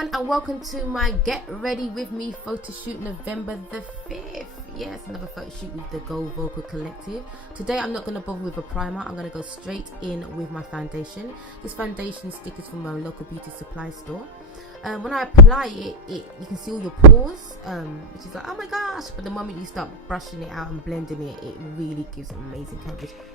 everyone, and welcome to my Get Ready With Me photoshoot November the 5th. Yes, another photo shoot with the Gold Vocal Collective. Today I'm not going to bother with a primer. I'm going to go straight in with my foundation. This foundation stick is from a local beauty supply store. When I apply it, you can see all your pores, which is like, oh my gosh, but the moment you start brushing it out and blending it, it really gives amazing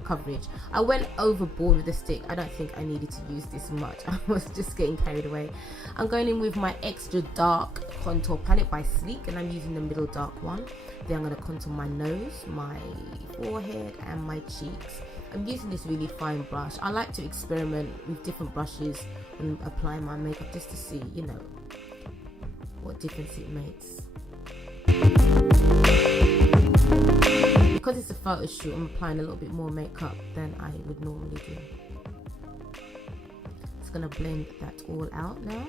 coverage. I went overboard with the stick. I don't think I needed to use this much. I was just getting carried away. I'm going in with my extra dark contour palette by Sleek, and I'm using the middle dark one. Then I'm going to contour my nose, my forehead and my cheeks. I'm using this really fine brush. I like to experiment with different brushes when applying my makeup, just to see, you know, what difference it makes. Because it's a photo shoot, I'm applying a little bit more makeup than I would normally do. Just gonna blend that all out now.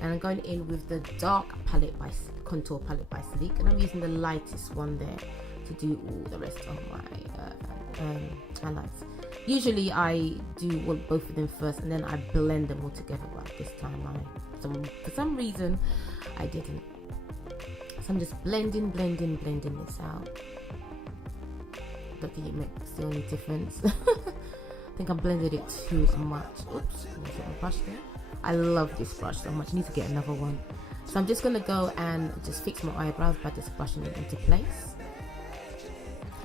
And I'm going in with the dark palette by contour palette by Sleek, and I'm using the lightest one there to do all the rest of my highlights. Usually I do both of them first and then I blend them all together, but this time for some reason I didn't. So I'm just blending this out. Don't think it makes the only difference. I think I blended it too much. Oops, let me get my brush there. I love this brush so much. I need to get another one. So I'm just going to go and just fix my eyebrows by just brushing it into place.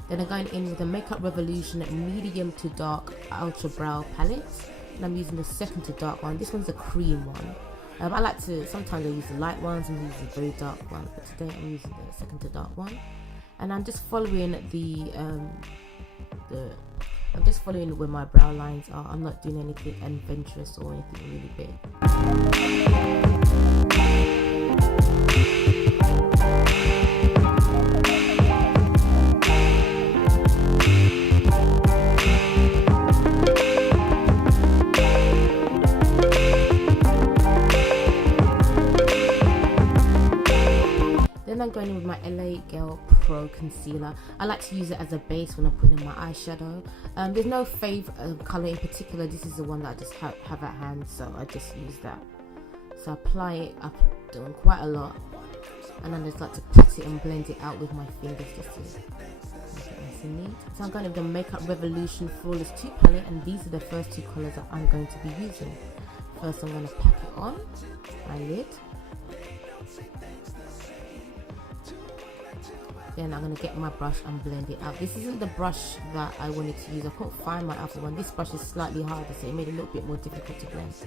Then I'm going in with the Makeup Revolution medium to dark ultra brow palette, and I'm using the second to dark one. This one's a cream one. I like to, sometimes I use the light ones and use the very dark one, but today I'm using the second to dark one. And I'm just following I'm just following where my brow lines are. I'm not doing anything adventurous or anything really big. Then I'm going in with my LA Girl Pro Concealer. I like to use it as a base when I'm putting in my eyeshadow. There's no favourite colour in particular. This is the one that I just have at hand, so I just use that. So I apply it, I'm doing quite a lot, and I just like to pat it and blend it out with my fingers just to make it nice and neat. So I'm going with the Makeup Revolution Flawless 2 palette, and these are the first two colours that I'm going to be using. First I'm going to pack it on my lid. Then I'm going to get my brush and blend it out. This isn't the brush that I wanted to use. I couldn't find my other one. This brush is slightly harder, so it made it a little bit more difficult to blend. It's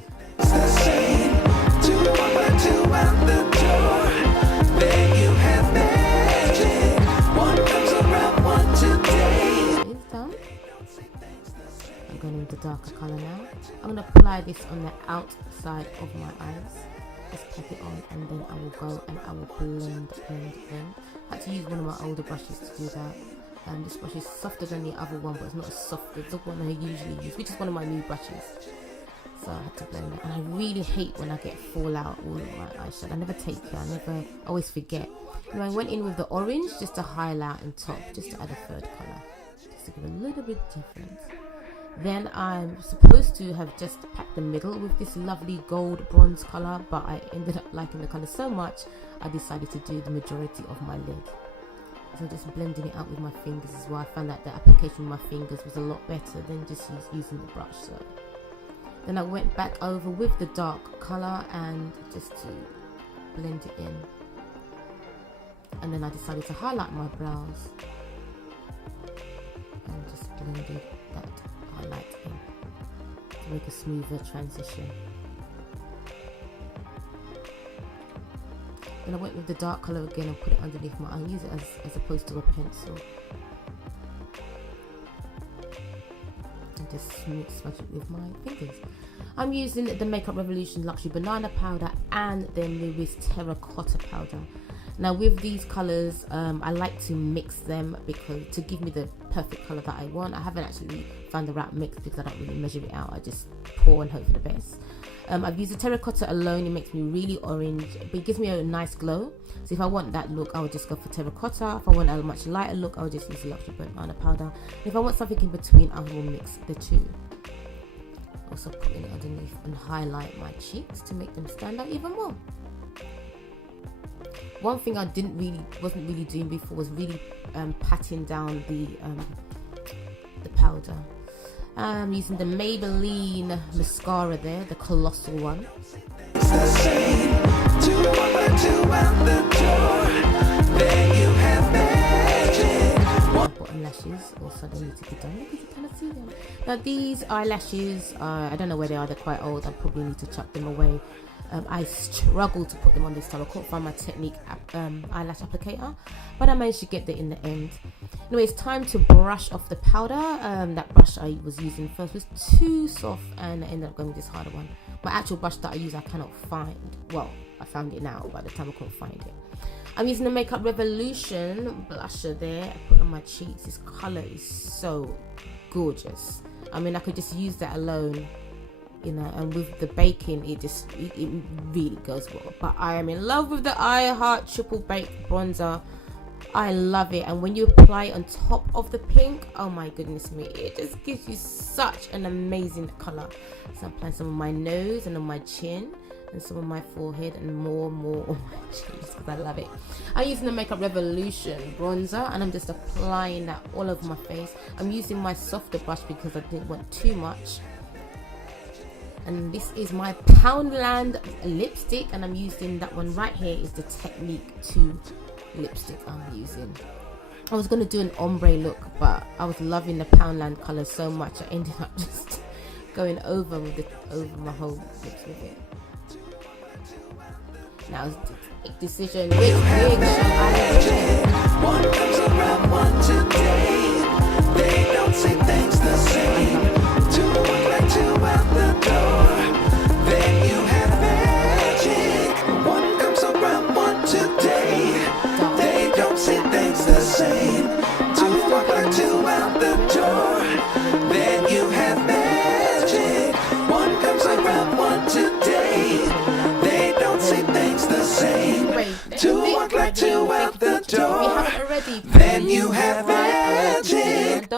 done. I'm going with the darker colour now. I'm going to apply this on the outside of my eyes. Just pop it on, and then I will go and I will blend. I had to use one of my older brushes to do that. This brush is softer than the other one, but it's not as soft as the one I usually use, which is one of my new brushes. So I had to blend it, and I really hate when I get fallout all of my eyeshadow. I never take care, I always forget. And I went in with the orange just to highlight and top, just to add a third colour, just to give a little bit difference. Then I'm supposed to have just packed the middle with this lovely gold bronze colour, but I ended up liking the colour so much I decided to do the majority of my lid. So just blending it out with my fingers as well. I found that the application with my fingers was a lot better than just using the brush. So then I went back over with the dark colour and just to blend it in. And then I decided to highlight my brows and just blended that highlight in to make a smoother transition. Then I went with the dark colour again and put it underneath my eye. I use it as opposed to a pencil. And just smudge it with my fingers. I'm using the Makeup Revolution Luxury Banana Powder and then Lewis Terracotta Powder. Now with these colours, I like to mix them because to give me the perfect colour that I want. I haven't actually found the right mix because I don't really measure it out. I just pour and hope for the best. I've used the terracotta alone. It makes me really orange, but it gives me a nice glow. So if I want that look, I would just go for terracotta. If I want a much lighter look, I would just use the Luxury Banana Powder. If I want something in between, I will mix the two. also put it underneath and highlight my cheeks to make them stand out even more. One thing I wasn't really doing before was really patting down the powder. I'm using the Maybelline mascara there, the colossal one. Bottom lashes also they need to be done because you cannot see them. Now these eyelashes, I don't know where they are, they're quite old. I probably need to chuck them away. I struggled to put them on this time. I couldn't find my Technique eyelash applicator, but I managed to get there in the end. Anyway, it's time to brush off the powder. That brush I was using first was too soft and I ended up going with this harder one. My actual brush that I use I cannot find. Well, I found it now, by the time I couldn't find it. I'm using the Makeup Revolution blusher there. I put it on my cheeks. This colour is so gorgeous. I mean, I could just use that alone, you know, and with the baking it really goes well. But I am in love with the I Heart Triple Bake bronzer. I love it, and when you apply it on top of the pink, oh my goodness me, it just gives you such an amazing color. So I'm applying some on my nose and on my chin and some on my forehead and more on my cheeks because I love it. I'm using the Makeup Revolution bronzer and I'm just applying that all over my face. I'm using my softer brush because I didn't want too much. And this is my Poundland lipstick, and I'm using that one right here. Is the Technique 2 lipstick I'm using. I was going to do an ombre look, but I was loving the Poundland color so much I ended up just going over my whole lips with it. Now it's a decision, which wig shall I wear? One comes around one today. They don't say things the same. Two like two out the door. Then you have magic. One comes around one today. They don't say things the same. Two walk like two out the door. Then you have magic. One comes around one today. They don't say things the same. Two walk like two out the door. Then you have magic.